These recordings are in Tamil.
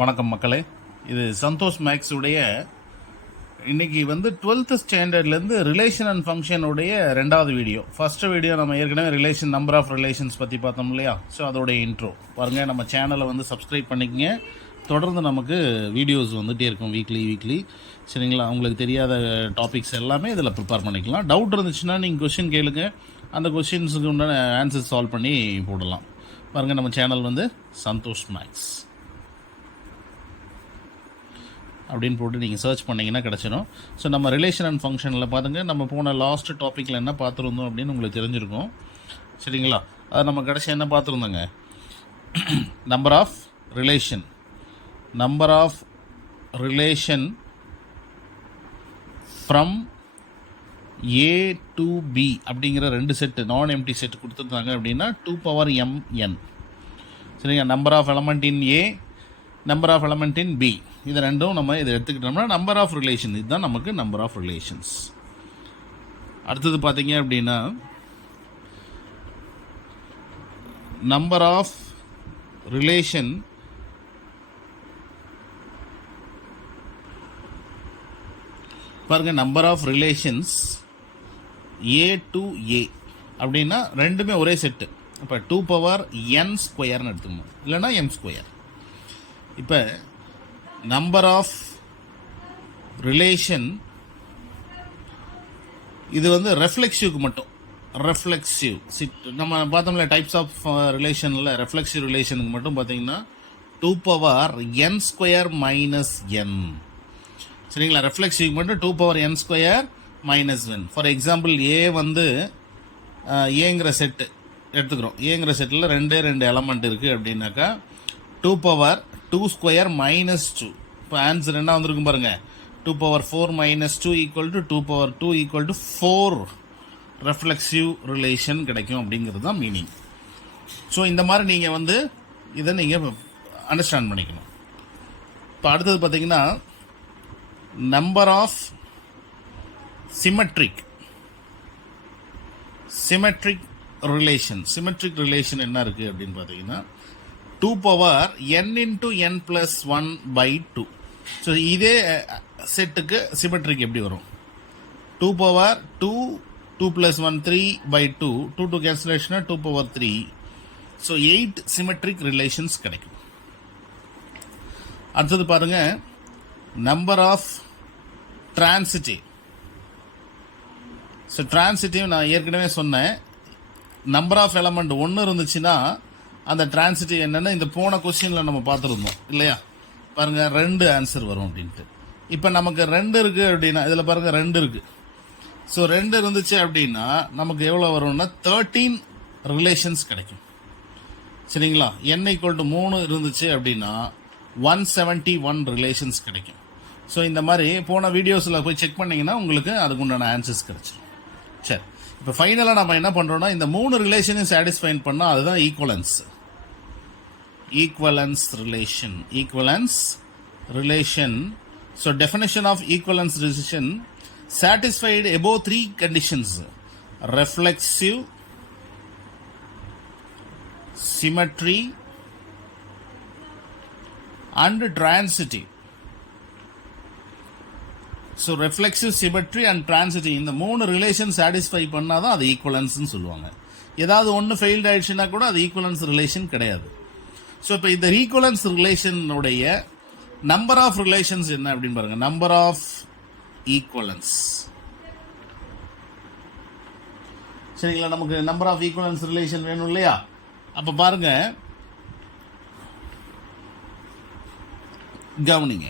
வணக்கம் மக்களே, இது சந்தோஷ் மேக்ஸ் உடைய இன்னைக்கு 12th ஸ்டாண்டர்ட்லேருந்து ரிலேஷன் அண்ட் ஃபங்க்ஷனுடைய ரெண்டாவது வீடியோ. ஃபர்ஸ்ட் வீடியோ நம்ம ஏற்கனவே ரிலேஷன் நம்பர் ஆஃப் ரிலேஷன்ஸ் பற்றி பார்த்தோம் இல்லையா? ஸோ அதோடைய இன்ட்ரோ பாருங்கள். நம்ம சேனலை சப்ஸ்கிரைப் பண்ணிக்கங்க. தொடர்ந்து நமக்கு வீடியோஸ் வந்துகிட்டே இருக்கும் வீக்லி. சரிங்களா? உங்களுக்கு தெரியாத டாபிக்ஸ் எல்லாமே இதில் ப்ரிப்பேர் பண்ணிக்கலாம். டவுட் இருந்துச்சுன்னா நீங்கள் கொஷின் கேளுங்க, அந்த கொஷின்ஸுக்கு உண்டான ஆன்சர் சால்வ் பண்ணி போடலாம். பாருங்கள், நம்ம சேனல் சந்தோஷ் மேக்ஸ் அப்படின்னு போட்டு நீங்கள் சர்ச் பண்ணிங்கன்னா கிடச்சிடும். ஸோ நம்ம ரிலேஷன் அண்ட் ஃபங்க்ஷனில் பார்த்துங்க, நம்ம போன லாஸ்ட் டாப்பிக்கில் என்ன பார்த்துருந்தோம் அப்படின்னு உங்களுக்கு தெரிஞ்சிருக்கும். சரிங்களா? அதை நம்ம கடைசி என்ன பார்த்துருந்தோங்க? Number of relation from A to B அப்படிங்கிற ரெண்டு செட்டு நான் எம்டி செட் கொடுத்துருந்தாங்க அப்படின்னா 2n. சரிங்க? Number of element in A, number of element in B, இது ரெண்டும் நம்ம இதை எடுத்துக்கிட்டோம்னா நம்பர் ஆஃப் ரிலேஷன். இதுதான் நமக்கு நம்பர் ஆஃப் ரிலேஷன்ஸ். அடுத்தது பார்த்தீங்க அப்படின்னா நம்பர் ஆஃப் ரிலேஷன் பாருங்க, number of relations A to A அப்படின்னா ரெண்டுமே ஒரே செட்டு. இப்போ 2n² எடுத்துக்கணும், இல்லைன்னா m². இப்போ நம்பர் ஆஃப் ரிலேஷன் இது ரெஃப்ளெக்சிவ்க்கு மட்டும். ரெஃப்ளெக்சிவ் நம்ம பார்த்தோம்ல டைப்ஸ் ஆஃப் ரிலேஷனில் ரெஃப்ளெக்சிவ் ரிலேஷனுக்கு மட்டும் பார்த்தீங்கன்னா 2n² - n. சரிங்களா? ரெஃப்ளெக்சிவ்க்கு மட்டும் 2n² - n. ஃபார் எக்ஸாம்பிள் ஏங்கிற செட்டு எடுத்துக்கிறோம். ஏங்கிற செட்டில் ரெண்டு எலமெண்ட் இருக்குது அப்படின்னாக்கா 2² - 2. இப்போ ஆன்சர் என்ன வந்திருக்கும் பாருங்க, 2⁴ - 2 = 2/2 = 4 ரெஃப்ளெக்சிவ் ரிலேஷன் கிடைக்கும் அப்படிங்கிறது தான் மீனிங். ஸோ இந்த மாதிரி நீங்கள் இதை நீங்கள் அண்டர்ஸ்டாண்ட் பண்ணிக்கணும். இப்போ அடுத்தது பார்த்தீங்கன்னா நம்பர் ஆஃப் சிமெட்ரிக் ரிலேஷன் என்ன இருக்குது அப்படின்னு பார்த்தீங்கன்னா 2n × n + 1/2. ஸோ இதே செட்டுக்கு சிமெட்ரிக் எப்படி வரும்? 2/2, 2 + 1 3/2, 2 கேன்சலேஷனா 2/3. ஸோ 8 சிமெட்ரிக் ரிலேஷன்ஸ் கிடைக்கும். அடுத்தது பாருங்க, number of transitive. So transitive நான் ஏற்கனவே சொன்னேன். நம்பர் ஆஃப் எலமெண்ட் 1 இருந்துச்சுன்னா அந்த டிரான்சிட்டிவ் என்னென்னா இந்த போன கொஸ்டினில் நம்ம பார்த்துருந்தோம் இல்லையா? பாருங்கள், 2 ஆன்சர் வரும் அப்படின்ட்டு. இப்போ நமக்கு 2 இருக்குது அப்படின்னா இதில் பாருங்கள் 2 இருக்குது. ஸோ 2 இருந்துச்சு அப்படின்னா நமக்கு எவ்வளோ வரும்னா 13 ரிலேஷன்ஸ் கிடைக்கும். சரிங்களா? n = 3 இருந்துச்சு அப்படின்னா 171 ரிலேஷன்ஸ் கிடைக்கும். ஸோ இந்த மாதிரி போன வீடியோஸில் போய் செக் பண்ணிங்கன்னா உங்களுக்கு அதுக்குண்டான ஆன்சர்ஸ் கிடைச்சிடும். சரி, இப்போ ஃபைனலாக நம்ம என்ன பண்ணுறோம்னா இந்த 3 ரிலேஷனையும் சாட்டிஸ்ஃபை பண்ணால் அதுதான் equivalence relation. So definition of equivalence relation: satisfied above 3 conditions: reflexive, symmetry and transitive. So reflexive, symmetry and transitive இந்த 3 ரிலேஷன் சாட்டிஸ்ஃபை பண்ணாதான் அது ஈக்குவலன்ஸ்னு சொல்லுவாங்க. ஏதாவது ஒன்று ஃபெயில்ட் ஆயிடுச்சுன்னா கூட அது ஈக்குவலன்ஸ் ரிலேஷன் கிடையாது. ஸோ இப்போ இந்த ஈக்குவலன்ஸ் ரிலேஷனுடைய நம்பர் ஆஃப் ரிலேஷன்ஸ் என்ன அப்படின்னு பாருங்க. Number of equivalence. சரிங்களா? நமக்கு நம்பர் ஆஃப் ஈக்குவலன்ஸ் ரிலேஷன் வேணும் இல்லையா? அப்போ பாருங்க, கவனிங்க.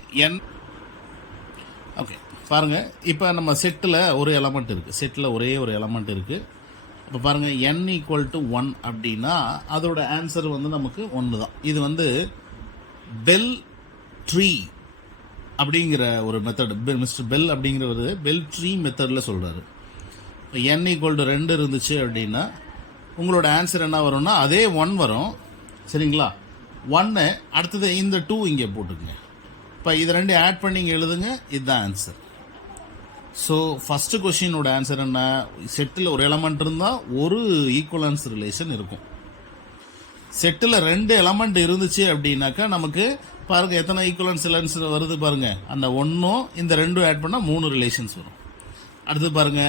ஓகே, பாருங்க. இப்போ நம்ம செட்டில் ஒரு எலமெண்ட் இருக்குது, செட்டில் ஒரே ஒரு எலமெண்ட் இருக்குது. இப்போ பாருங்கள், n = 1 அப்படின்னா அதோட ஆன்சர் நமக்கு 1 தான். இது பெல் ட்ரீ அப்படிங்கிற ஒரு மெத்தட். மிஸ்டர் பெல் அப்படிங்கிற ஒரு பெல் ட்ரீ மெத்தடில் சொல்கிறாரு. இப்போ n = 2 இருந்துச்சு அப்படின்னா உங்களோட ஆன்சர் என்ன வரும்னா அதே 1 வரும். சரிங்களா? 1 அடுத்தது இந்த 2 இங்கே போட்டுக்குங்க. இப்போ இது 2 ஆட் பண்ணி இங்கே எழுதுங்க, இதுதான் ஆன்சர். ஸோ ஃபஸ்ட்டு கொஸ்டினோட ஆன்சர் என்ன? செட்டில் ஒரு எலமெண்ட் இருந்தால் ஒரு ஈக்குவலன்ஸ் ரிலேஷன் இருக்கும். செட்டில் 2 எலமெண்ட் இருந்துச்சு அப்படின்னாக்கா நமக்கு பாருங்க எத்தனை ஈக்குவலன்ஸ் எலன்ஸ் வருது பாருங்க. அந்த 1ம் இந்த 2 ஆட் பண்ணால் 3 ரிலேஷன்ஸ் வரும். அடுத்து பாருங்க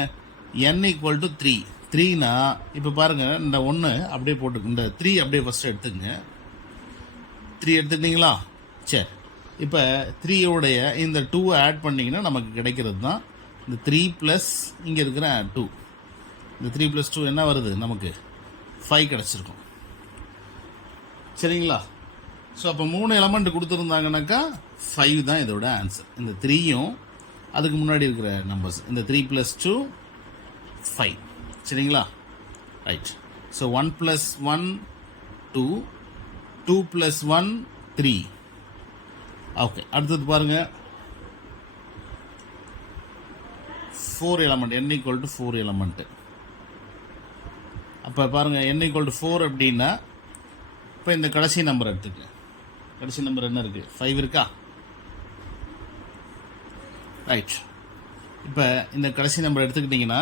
n ஈக்குவல் டு 3. 3னா இப்போ பாருங்க இந்த 1 அப்படியே போட்டு இந்த 3 அப்படியே ஃபர்ஸ்ட் எடுத்துங்க. 3 எடுத்துக்கிட்டீங்களா? சரி, இப்போ 3யோடைய இந்த 2 ஆட் பண்ணிங்கன்னா நமக்கு கிடைக்கிறது தான் இந்த 3 ப்ளஸ் இங்கே இருக்கிற 2. இந்த 3 + 2 என்ன வருது நமக்கு 5 கிடச்சிருக்கும். சரிங்களா? ஸோ அப்போ 3 எலமெண்ட் கொடுத்துருந்தாங்கனாக்கா 5 தான் இதோட ஆன்சர். இந்த 3யும் அதுக்கு முன்னாடி இருக்கிற நம்பர்ஸ் இந்த 3 + 2 5. சரிங்களா? ரைட். ஸோ 1 + 1 2, 2 + 1 3. ஓகே, அடுத்தது பாருங்க 4 element n equal to 4 element. அப்போ பாருங்க n ஈக்குவல் டு 4 அப்படின்னா இப்போ இந்த கடைசி நம்பர் எடுத்துக்க. கடைசி நம்பர் என்ன இருக்கு? 5 இருக்கா? ரைட். இப்போ இந்த கடைசி நம்பர் எடுத்துக்கிட்டிங்கன்னா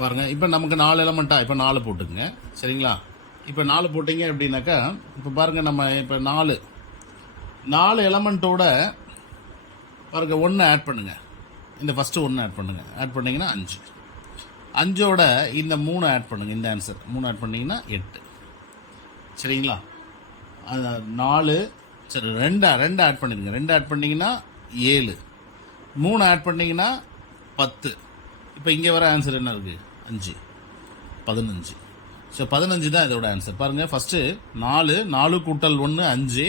பாருங்க இப்போ நமக்கு 4 எலமெண்ட்டா? இப்போ 4 போட்டுக்குங்க. சரிங்களா? இப்போ 4 போட்டிங்க அப்படின்னாக்கா இப்போ பாருங்க நம்ம இப்போ 4 எலமெண்ட்டோட பாருங்க 1 ஆட் பண்ணுங்க. இந்த ஃபஸ்ட்டு 1 ஆட் பண்ணுங்க. ஆட் பண்ணிங்கன்னா 5. 5ஓட இந்த 3 ஆட் பண்ணுங்க. இந்த ஆன்சர் 3 ஆட் பண்ணிங்கன்னா 8. சரிங்களா? 4 சரி 2 ஆட் பண்ணிடுங்க. 2 ஆட் பண்ணிங்கன்னா 7. 3 ஆட் பண்ணிங்கன்னா 10. இப்போ இங்கே வர ஆன்சர் என்ன இருக்குது? 5. 15. ஸோ 15 தான் இதோட ஆன்சர். பாருங்கள் ஃபஸ்ட்டு 4 கூட்டல் 1 5.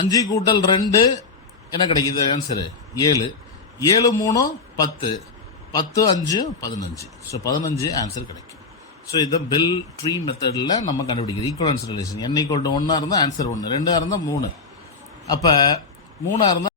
5 கூட்டல் 2 என்ன கிடைக்குது ஆன்சரு? 7. 7 3 10. 10 5 15. ஸோ 15 ஆன்சர் கிடைக்கும். ஸோ இதை பெல் ட்ரீ மெத்தடில் நம்ம கண்டுபிடிக்கிறது. ஈக்குவலன்ஸ் ரிலேஷன் n = 1 இருந்தால் ஆன்சர் 1, 2 இருந்தால் 3. அப்போ 3 இருந்தால்